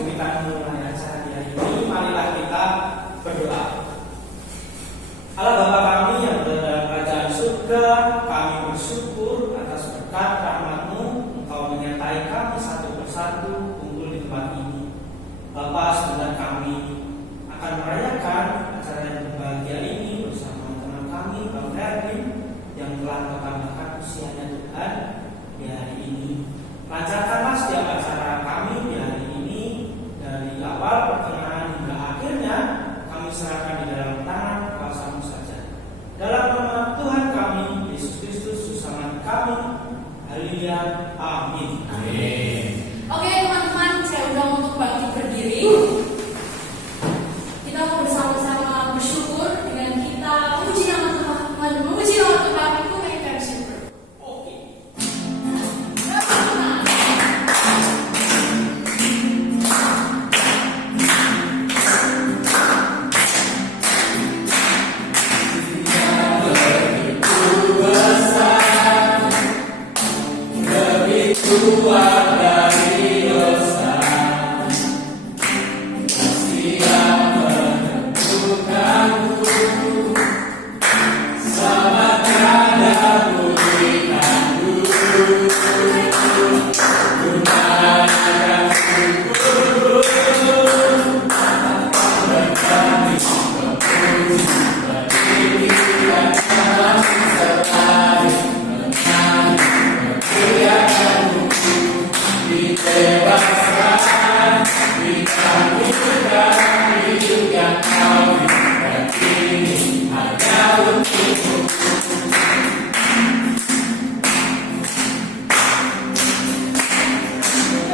sebelum kita mulai acara hari ini, marilah kita berdoa. Allah Bapa kami yang berada dalam kerajaan surga, kami bersyukur atas berkat rahmat-Mu. Engkau menyertai kami satu persatu kumpul di tempat ini. Bapa, sebentar kami akan merayakan acara yang berbahagia ini bersama teman kami, Bang Erwin, yang telah menambahkan usianya Tuhan di hari ini. Lancarkanlah setiap acara kami di hari ini, dari awal, pertengahan hingga akhirnya. Kami serahkan di dalam tangan kuasa-Mu saja. Dalam nama Tuhan kami Yesus Kristus, Juru kami. Haleluya. Amin. Amin. Oke teman-teman, saya undang untuk bangkit berdiri. Kita mau bersama-sama bersyukur dengan kita memuji nama Tuhan, memuji nama Tuhan itu mainkan syukur. Oke. Keluar dari dosa, Dia menentukanku, selamatkan dan pulihkanku, gunakan syukur, dan kami memuji berdiri dan kami sertai menyanyi memuliakan. Dibebaskan, ditangguhkan hidup yang Kau berikan ini hanya untuk-Mu.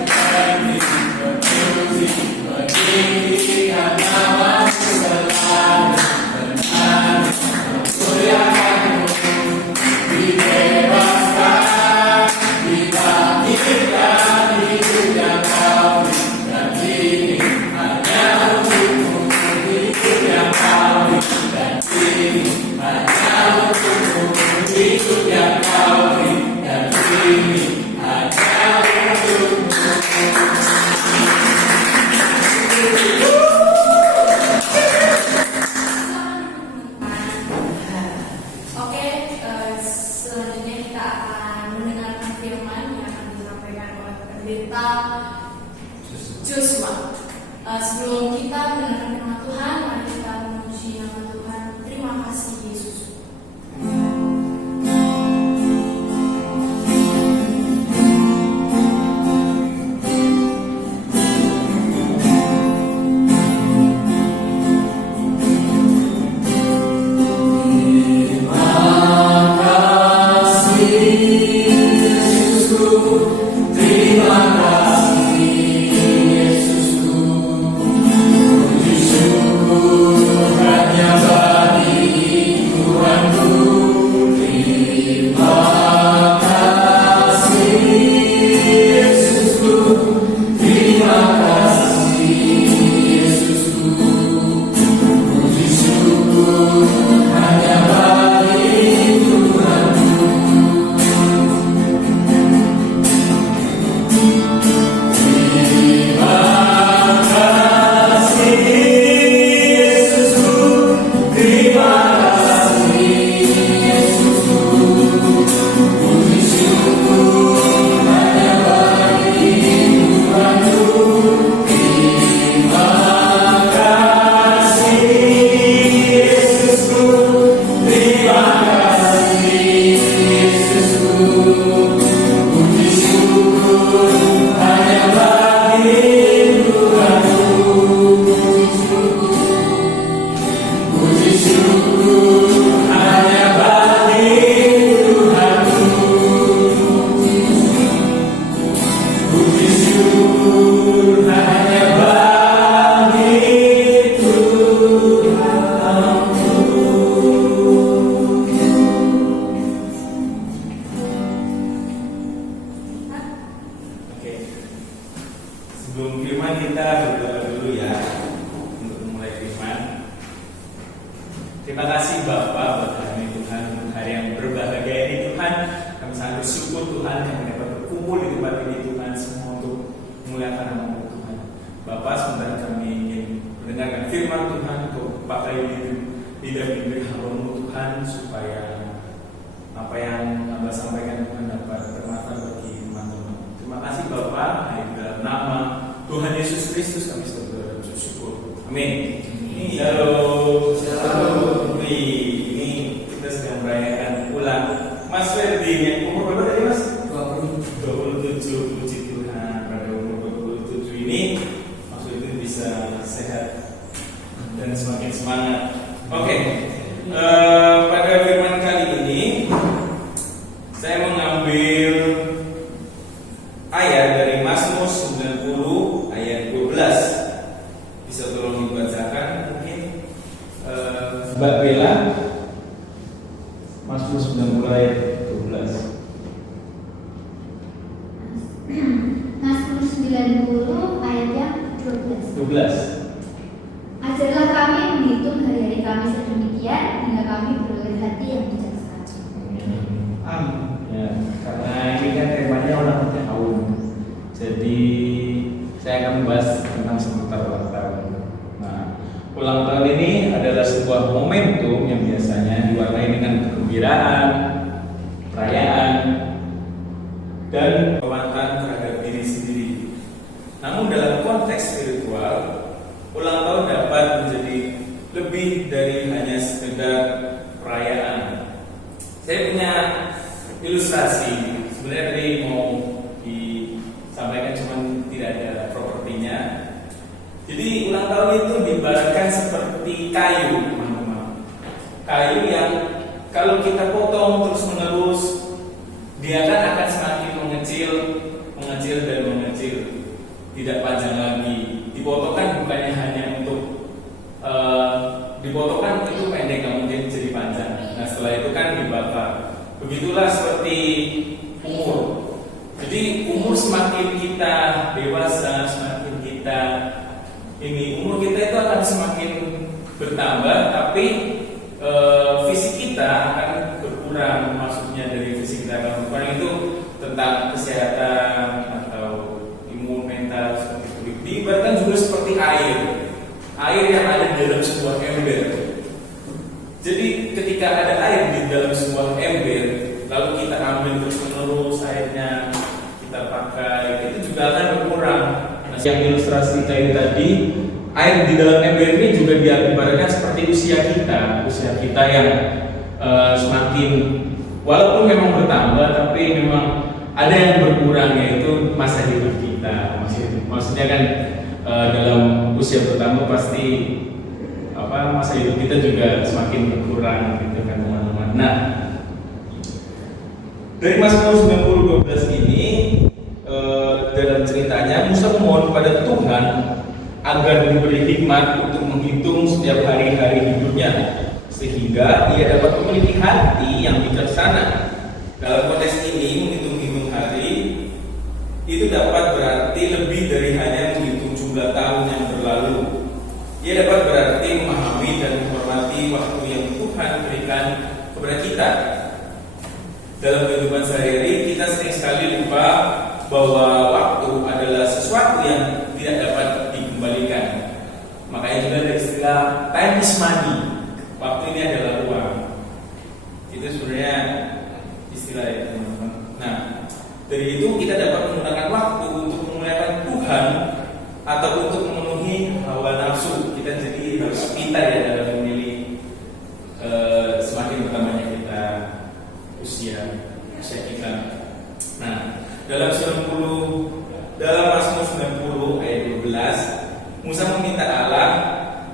Kami memuji, meninggikan nama-Mu selalu, menyanyi, memuliakan-Mu. Dibebaskan, dibangkitkan hidup yang Kau berikan ini hanya untuk-Mu. Hidup yang Kau berikan ini hanya untuk-Mu. Hidup yang Kau berikan ini hanya untuk-Mu. Oke, selanjutnya kita akan mendengarkan firman yang akan disampaikan oleh pendeta Joshua. Sebelum kita mendengarkan firman Tuhan, mari kita memuji nama Tuhan. Terima kasih Yesus. Terima kasih Yesusku, puji syukur hanya bagi Tuhanku. Terima kasih Yesusku, terima kasih Yesusku, puji syukur hanya bagi Tuhanku. Sebelum firman kita berdoa dulu ya untuk memulai firman. Terima kasih Bapak buat hari ini Tuhan, untuk hari yang berbahagia ini Tuhan. Kami sangat bersyukur Tuhan yang dapat berkumpul di tempat ini Tuhan, semua untuk memuliakan nama Tuhan. Bapak, sebentar kami ingin mendengarkan firman Tuhan. Kau pakai lidah bibir hamba-Mu Tuhan, supaya apa yang Hamba sampaikan Tuhan dapat bermanfaat bagi teman-teman. Terima kasih Bapak, dalam nama Tuhan Yesus Kristus kami berdoa dan bersyukur. Amin. Halo. Ini kita sedang merayakan ulang Mas Ferdi yang umur berapa tadi Mas? 27. Puji Tuhan, pada umur 27 ini maksudnya bisa sehat dan semakin semangat. Oke. Pada firman kali ini saya mengambil ayat dari Mazmur 90 ayat 12. Bisa tolong dibacakan mungkin Mbak Bella. Mazmur 90 ayat 12. Mazmur 90 ayat yang 12. 12. Ajarlah kami menghitung hari-hari kami sedemikian hingga kami beroleh hati yang bijaksana. Amin. Ya, karena ini kan temanya ulang tahun. Jadi saya akan membahas tentang seputar ulang tahun. Nah, ulang tahun ini adalah sebuah momentum yang biasanya diwarnai dengan kegembiraan, perayaan, dan penguatan terhadap diri sendiri. Namun dalam konteks spiritual, ulang tahun dapat menjadi lebih dari hanya sekedar perayaan. Saya punya ilustrasi. Sebenarnya tadi mau disampaikan, cuman tidak ada propertinya. Jadi ulang tahun itu diibaratkan seperti kayu, teman-teman. Kayu yang kalau kita potong terus menerus, dia kan akan semakin mengecil dan mengecil, tidak panjang lagi. Dipotongkan bukannya hanya untuk dipotongkan itu pendek, nggak mungkin jadi panjang. Nah setelah itu kan dibakar. Begitulah seperti umur. Jadi umur semakin kita dewasa, semakin kita umur kita itu akan semakin bertambah, tapi fisik kita akan berkurang. Maksudnya dari fisik kita akan berkurang itu tentang kesehatan atau imun mental seperti itu. Diibaratkan juga seperti air yang ada di dalam sebuah ember. Jadi ketika ada air di dalam sebuah ember, lalu kita ambil terus menerus airnya, kita pakai, itu juga akan berkurang. Nah, yang ilustrasi tadi, air di dalam ember ini juga diibaratkan seperti usia kita yang semakin, walaupun memang bertambah, tapi memang ada yang berkurang, yaitu masa hidup kita. Maksudnya kan dalam usia bertambah pasti masa hidup kita juga semakin berkurang, gitu kan teman-teman. Nah, dari Mazmur 90:12 ini dalam ceritanya Musa memohon kepada Tuhan agar diberi hikmat untuk menghitung setiap hari-hari hidupnya, sehingga ia dapat memiliki hati yang bijaksana. Dalam konteks ini, menghitung hari itu dapat berarti lebih dari hanya menghitung jumlah tahun yang berlalu. Ia dapat berarti memahami dan menghormati waktu yang Tuhan berikan kepada kita. Dalam kehidupan sehari-hari, kita sering sekali lupa bahwa waktu adalah sesuatu yang tidak dapat dikembalikan. Makanya juga ada istilah time is money. Waktu ini adalah uang. Itu sebenarnya istilah ya teman-teman. Nah, dari itu kita dapat menggunakan waktu untuk memuliakan Tuhan atau untuk memenuhi hawa nafsu. Kita jadi harus pintar ya dalam memilih semakin bertambahnya kita usia kita. Nah, dalam Mazmur 90 ayat 12, Musa meminta Allah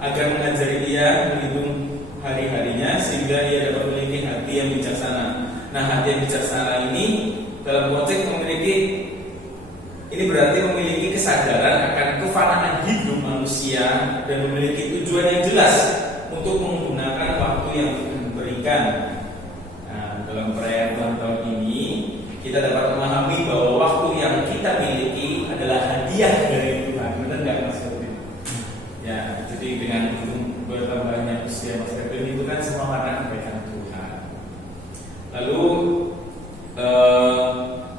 agar mengajari dia menghitung hari-harinya sehingga ia dapat memiliki hati yang bijaksana. Nah, hati yang bijaksana ini dalam konteks ini berarti memiliki kesadaran akan kefanaan hidup manusia dan memiliki tujuan yang jelas untuk menggunakan waktu yang Tuhan berikan. Nah, dalam perayaan ulang tahun ini kita dapat memahami bahwa waktu yang kita miliki adalah hadiah dari Tuhan. Benar nggak Mas Kevin? Ya, jadi dengan bertambahnya usia Mas Kevin itu kan semua karena kebaikan Tuhan. Lalu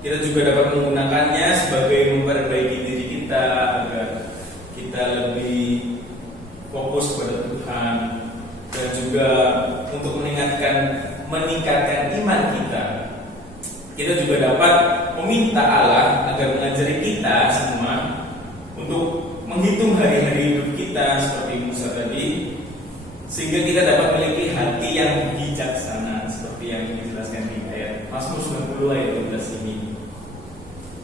kita juga dapat menggunakannya sebagai memperbaiki diri kita agar kita fokus pada Tuhan, dan juga untuk meningkatkan iman kita. Kita juga dapat meminta Allah agar mengajari kita semua untuk menghitung hari-hari hidup kita seperti Musa tadi, sehingga kita dapat memiliki hati yang bijaksana seperti yang dijelaskan di ayat Mazmur 90 ayat 12 ini.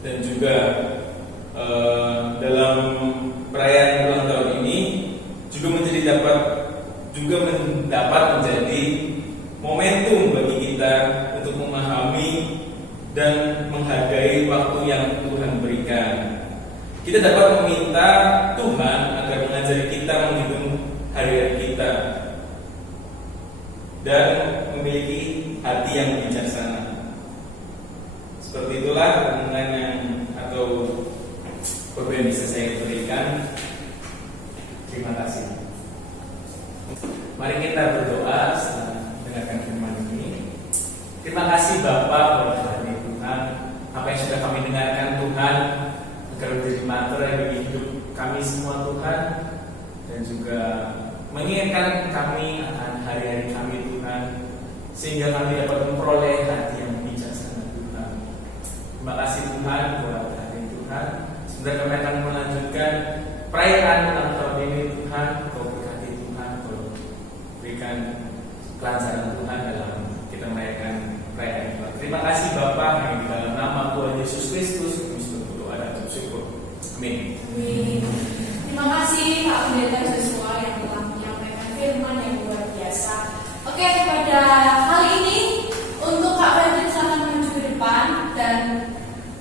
Dan juga dalam perayaan ulang tahun ini juga mendapat menjadi momentum bagi kita untuk memahami dan menghargai waktu yang Tuhan berikan. Kita dapat meminta Tuhan agar mengajari kita menghitung hari-hari kita dan memiliki hati yang bijaksana. Seperti itulah renungan atau yang bisa saya berikan. Terima kasih. Mari kita berdoa setelah mendengarkan firman ini. Terima kasih Bapak buat hari Tuhan, apa yang sudah kami dengarkan Tuhan, agar menjadi materai bagi hidup kami semua Tuhan, dan juga mengingatkan kami akan hari-hari kami Tuhan, sehingga kami dapat memperoleh hati yang bijaksana Tuhan. Terima kasih Tuhan buat hari Tuhan. Sebentar kami akan melanjutkan perayaan ulang tahun ini Tuhan. Kau berkati Tuhan, Kau berikan kelancaran Tuhan dalam kita merayakan perayaan ini. Terima kasih Bapa, yang di dalam nama Tuhan Yesus Kristus kami sudah berdoa dan bersyukur. Amin. Amin. Terima kasih Pak Pendeta Joshua yang telah menyampaikan firman yang luar biasa. Oke, pada kali ini untuk Kak Fredrik silakan menuju ke depan dan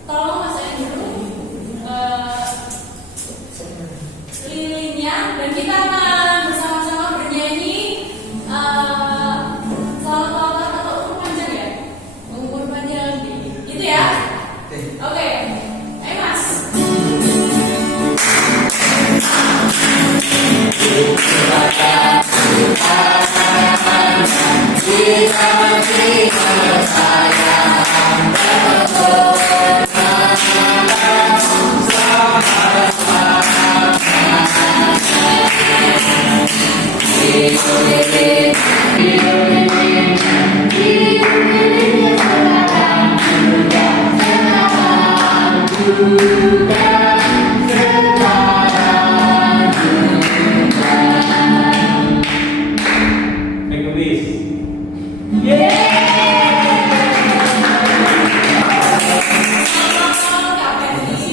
tolong Mas Andrew lilinnya, dan kita akan bersama-sama bernyanyi selamat ulang atau umur panjang ya, umur panjang gitu ya. Oke, ayo Mas. Make a wish. Kak Fredrik,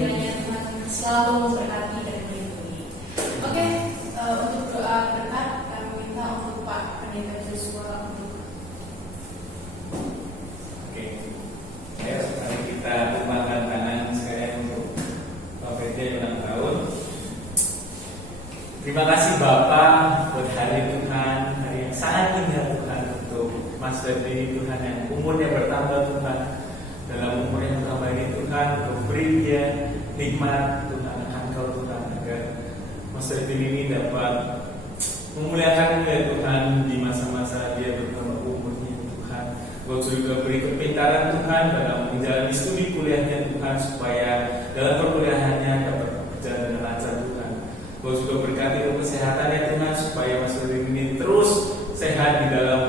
kiranya Tuhan selalu memberkati dan melindungi. Oke, untuk doa berkat kami minta untuk Pak Pendeta Joshua untuk Oke. Ayo mari kita tumpahkan tangan sekalian untuk Pak Pendeta ulang tahun. Terima kasih Bapak buat hari Tuhan, hari yang sangat indah Tuhan, untuk Mas Fredrik Tuhan yang umurnya bertambah Tuhan. Dalam umur yang bertambah ini Tuhan, Kau beri dia nikmat Tuhan akan Kau Tuhan, agar Mas Fredrik ini dapat memuliakan ya Tuhan di masa-masa dia bertambah umurnya Tuhan. Kau juga beri kepintaran Tuhan dalam menjalani studi kuliahnya Tuhan, supaya dalam perkuliahannya dapat berjalan dengan lancar Tuhan. Kau juga berkati kesehatannya Tuhan, supaya Mas Fredrik ini terus sehat di dalam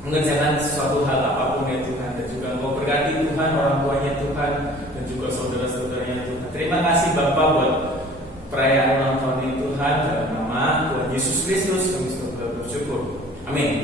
mengerjakan sesuatu hal apapun ya Tuhan. Dan juga Kau berkati Tuhan orang tuanya Tuhan, dan juga saudara-saudaranya Tuhan. Terima kasih Bapak buat perayaan ulang tahun ini Tuhan. Dalam nama Tuhan Yesus Kristus kami sudah bersyukur. Amin.